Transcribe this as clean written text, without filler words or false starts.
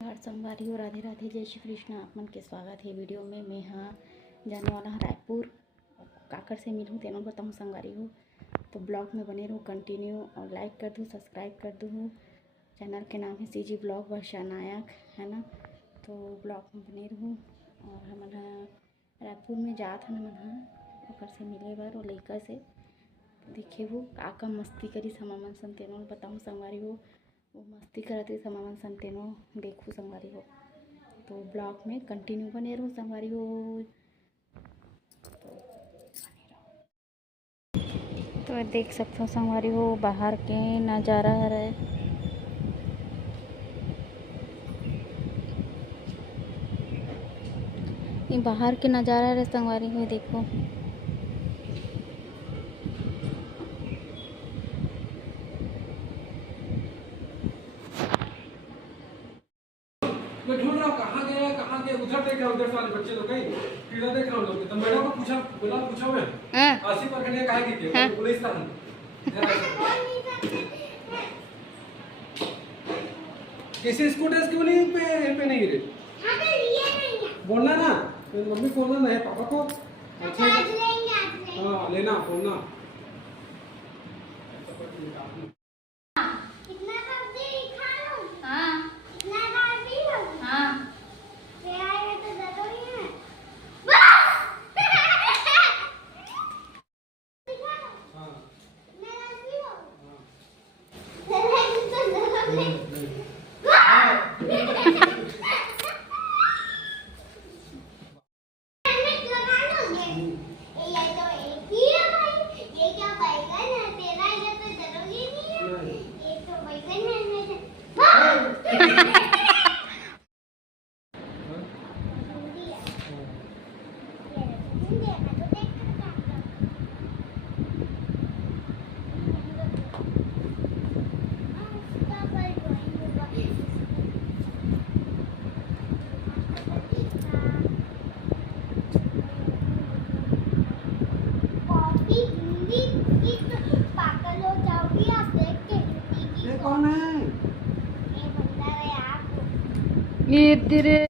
हर संगवारी हो राधे राधे जय श्री कृष्ण। आप मन के स्वागत है वीडियो में। मैं हाँ जाने वाला हाँ रायपुर काकर से मिलूँ तेना बताऊँ संगवारी हो। तो ब्लॉग में बने रहूँ कंटिन्यू और लाइक कर दूँ सब्सक्राइब कर दूँ। चैनल के नाम है सीजी ब्लॉग वर्षा नायक है ना। तो ब्लॉग में बने रहूँ और हमारा रायपुर में जात हन मन ओकर से मिले बार और लइका से देखे हो का मस्ती करी समामन सन तेनो बताऊँ संगवारी हो। वो मस्ती करते समामन सन तेनो देखूँ संगवारी हो। तो ब्लॉग में कंटिन्यू बने रहूँ संगवारी हो। तो देख सकते हो संगवारी हो बाहर के नज़ारा है। ये बाहर के नज़ारा है संगवारी हो देखो। मैं ढूंढ रहा हूँ कहाँ गया उधर देख रहा हूँ। उधर वाले बच्चे लोग कहीं कीड़ा देख रहा हूँ लोग। तो मैडम को पूछा मैं आसिफ पर कन्या काहे की थी पुलिस था किसी स्कूल ड्रेस क्यों नहीं पे नहीं गिरे बोलना ना मम्मी को बोलना है पापा को। अच्छा हाँ लेना बोलना। ये तेरे